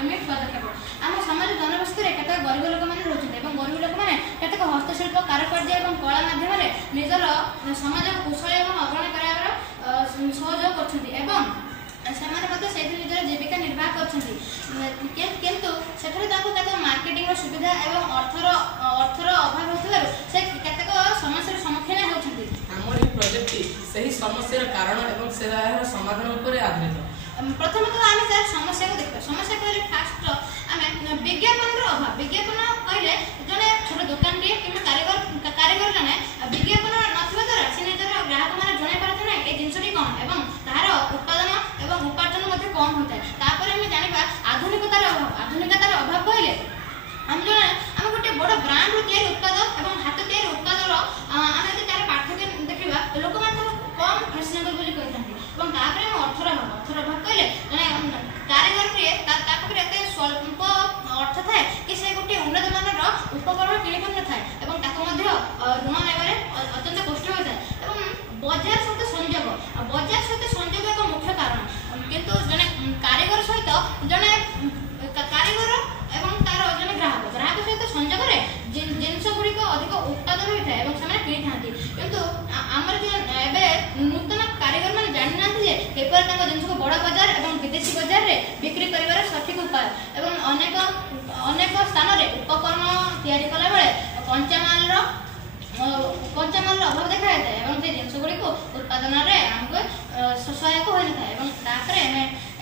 केमिति पदक्षेप आम समाज जनबस्ती में केतक गरीब लोक मैंने रोचे और गरीब लोक मैंने केतक हस्तशिल्प कारुकार्य और कला माध्यम निजर समाज कुशल और अग्रणी करार सहयोग कर निजर जीविका निर्वाह कर मार्केटिंग सुविधा और अर्थर अभाव होता से केतक समस्या सम्मुखीन होती आमर प्रोजेक्ट सही समस्या कारण और समाधान पर आधारित। प्रथमतः आम तार समस्या को देखा समस्या कहले फास्ट आम विज्ञापन अभाव विज्ञापन कहले जड़े छोट दुकान कि कारीगर जड़े विज्ञापन नथिबा द्वारा से निजर ग्राहक मैंने जन पारते ना ये जिनटी कौन और तार उत्पादन और उपार्जन कम होता है तापर आम जाना आधुनिकतार अभाव कहले आम जड़े आम गोटे बड़ ब्रांड उत्पाद और हाथ या उत्पादर आम तार पार्थक्य देखा लोक कम फैशनेबल बोली कहते अर्थर अभाव कहले जड़े कारीगर एत स्वल्प अर्थ थाए कि से गोटे उन्नत मानर उपकरण किणी पार न ऋण ने अत्यंत कष्ट होता है बजार सहित संयोग एक मुख्य कारण किंतु जड़े कारीगर सहित जड़े कारीगर और तार जड़े ग्राहक सहित संयोग जिनस गुड़िक अधिक उत्पादन होता है और किणी था किंतु आमर नूतन कारीगर मैंने जानी ना जिनस को बड़ बजार और विदेशी बजार में बिक्री कर सठिक उपाय और अनेक स्थान में उपकरण तैयारी कला बेले कंचामाल अभाव देखा जाता है और जिनस गुड़िक उत्पादन में आमको सहायक हो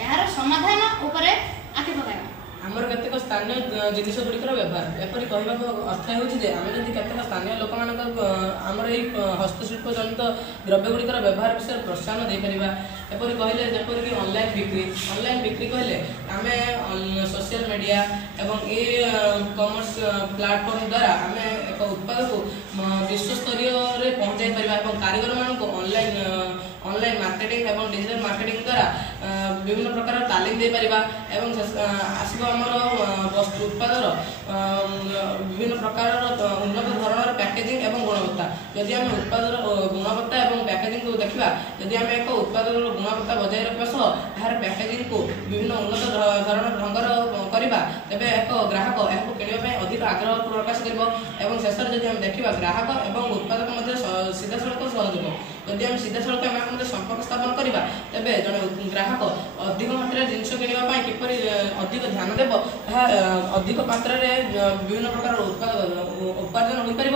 यार समाधान उपर आखि पकाइबा आमर केतक स्थानीय जिनिस गुड़िकर व्यवहार एपरी कहवा अर्थ होती केतक स्थानीय लोक आमर ये हस्तशिल्प जनित द्रव्य गुड़िकर व्यवहार विषय प्रोत्साहन दे पारिबा एपरी कहले जेपरिक ऑनलाइन बिक्री कहले आम सोशल मीडिया एवं ए कॉमर्स प्लेटफॉर्म द्वारा आम एक उत्पाद को विश्वस्तरीय पहुँचाई पारिबा एवं कारीगर मानक ऑनलाइन मार्केटिंग एवं डिजिटल मार्केटिंग द्वारा विभिन्न प्रकार तालीम दे पारिबा एवं आसब आमर वस्तु उत्पादर विभिन्न प्रकार उन्नत धरण पैकेजिंग एवं गुणवत्ता यदि आम उत्पादर गुणवत्ता और पैकेजिंग को देखा यदि आम एक उत्पादर गुणवत्ता बजाय रखा यार पैकेजिंग को विभिन्न उन्नत धरण ढंगर करवा तेरे एक ग्राहक यहाँ किणवा अधिक आग्रह प्रकाश कर शेष में जब देखा ग्राहक और उत्पादक मध्य सीधा सड़क सहयोग जदि आम सीधा सड़क संपर्क स्थापन करवा तेरे जड़े ग्राहक अधिक मात्रा जिनस किणवा किपर अधिक ध्यान देव अधिक मात्रा विभिन्न प्रकार उपार्जन हो पार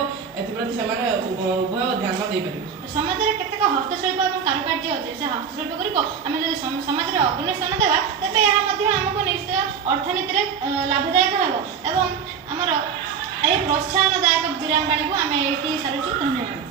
एप्रति से उभय ध्यान दे पार समाज में केतक हस्तशिल्प और कारुकार्य अच्छे से हस्तशिल्प गुड़िक आम जो समाज में अग्रणी स्थान देवा तेज यह आमको निश्चय अर्थनीति लाभदायक हो आमर ये प्रोत्साहनदायक विराम बाणी को आम ये सारूँ धन्यवाद।